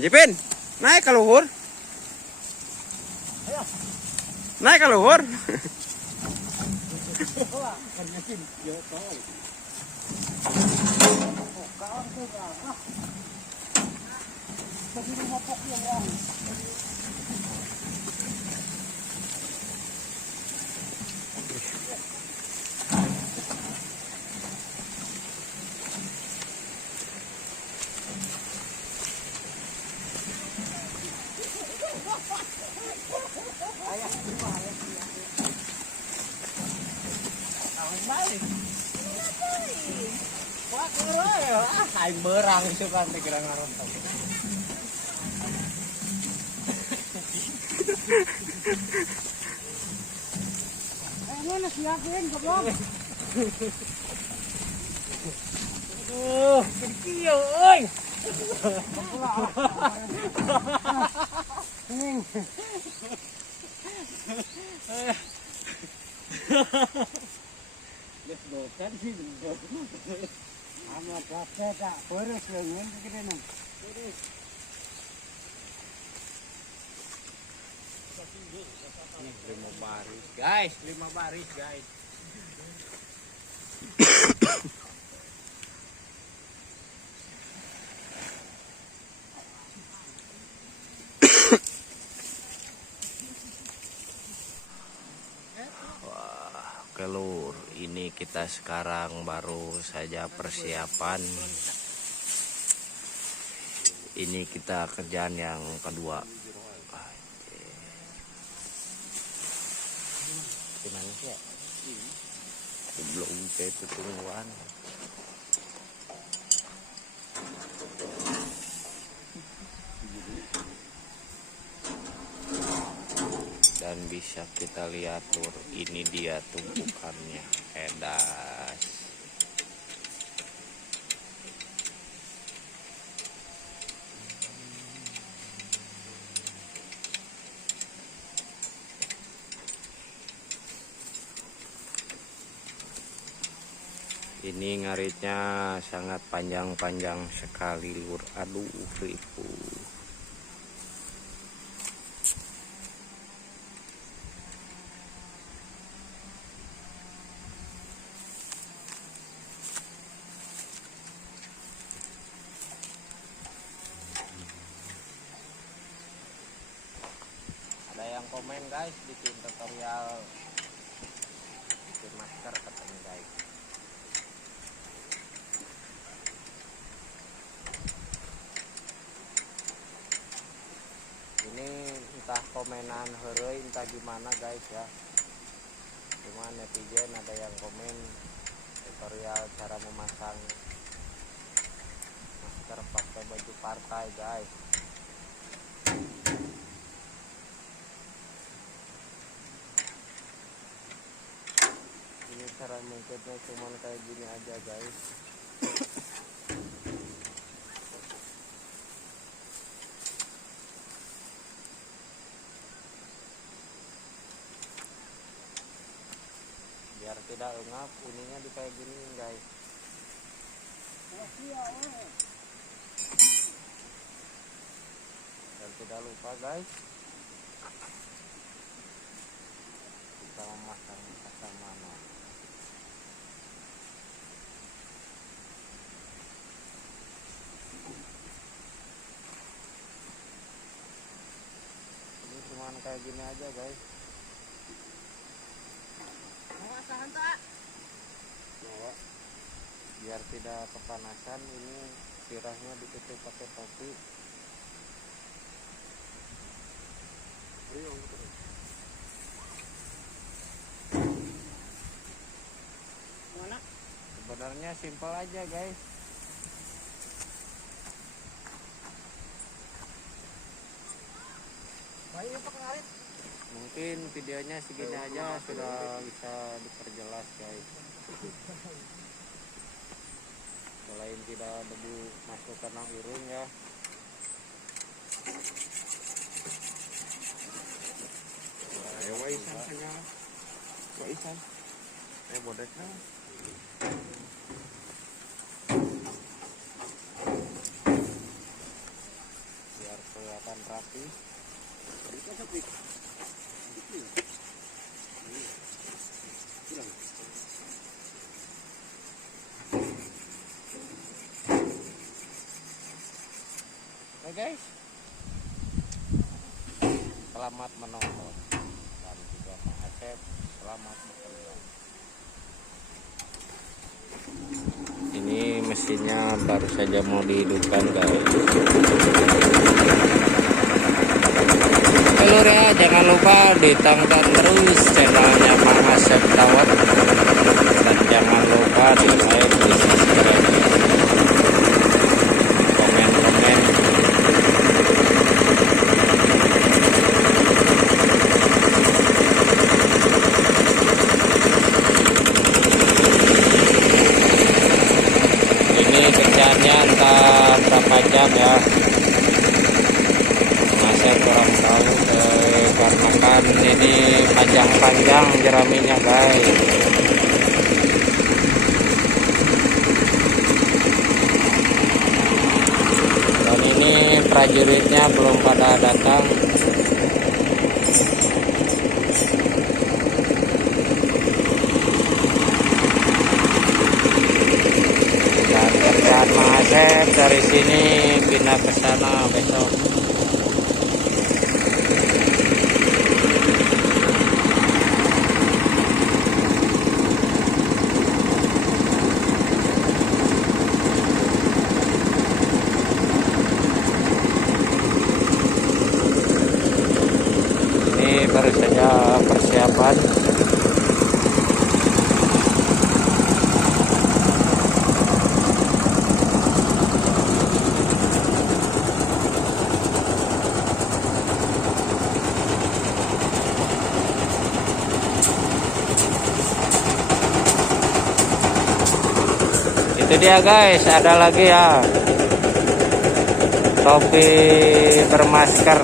Jepin, naik ke luhur. Naik ke luhur. Aing berang itu kan pikiran ngarontok. Mana siapin goblok. Kecil euy. Let's go. Kan sih. Amat apa tak beres lengan kita nang. Ini 5 baris, guys. 5 baris, guys. Oke lur, ini kita sekarang baru saja persiapan. Ini kita kerjaan yang kedua. Gimana sih ya? Belum kayak tungguan. Dan bisa kita lihat lur, ini dia tumpukannya, edas. Ini ngaritnya sangat panjang-panjang sekali lur. Aduh, ribu. Ada yang komen guys, bikin tutorial bikin masker katanya guys. permainan heureuy entah gimana guys ya. Cuman netizen ada yang komen tutorial cara memasang masker pakai baju partai guys. Ini cara mengikutnya cuman kayak gini aja guys. Biar tidak engap, ininya di kayak gini guys. Dan tidak lupa guys, kita memasang mana. Ini cuman kayak gini aja guys. Bawa. Biar tidak kepanasan, ini tirahnya ditutup pakai topi. Sebenarnya simpel aja guys. Mungkin videonya segini aja sudah bisa diperjelas guys. Selain tidak debu masuk ke nang irung ya. Ayo waisan saja. Waisan. Bodeknya. Biar kelihatan rapi. Oke guys, selamat menonton dan juga Mang Asep selamat bekerja. Ini mesinnya baru saja mau dihidupkan guys. Lur ya, jangan lupa ditonton terus channelnya Mang Asep Tawat dan jangan lupa di like, di subscribe, komen-komen. Ini kerjaannya entah berapa jam ya. Saya kurang tahu karena kan ini panjang-panjang jeraminya guys. Dan ini prajuritnya belum pada datang. Dan kerjaan Mang Asep dari sini pindah ke sana besok. Baru saja persiapan. Itu dia guys, ada lagi ya topi bermasker.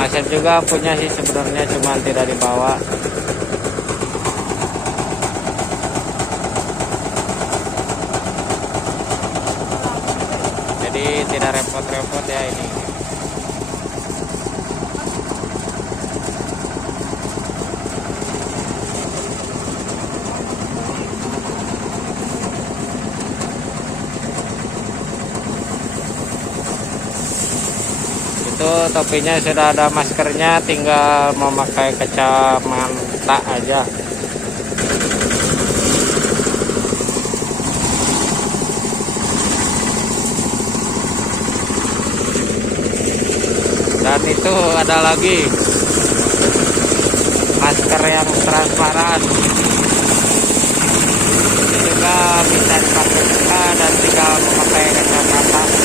Asep juga punya sih sebenarnya, cuman tidak dibawa. Jadi tidak repot-repot ya ini. Itu topinya sudah ada maskernya, tinggal memakai kacamata aja. Selain itu ada lagi masker yang transparan. Ini juga bisa dipakai juga dan tinggal memakai kacamata.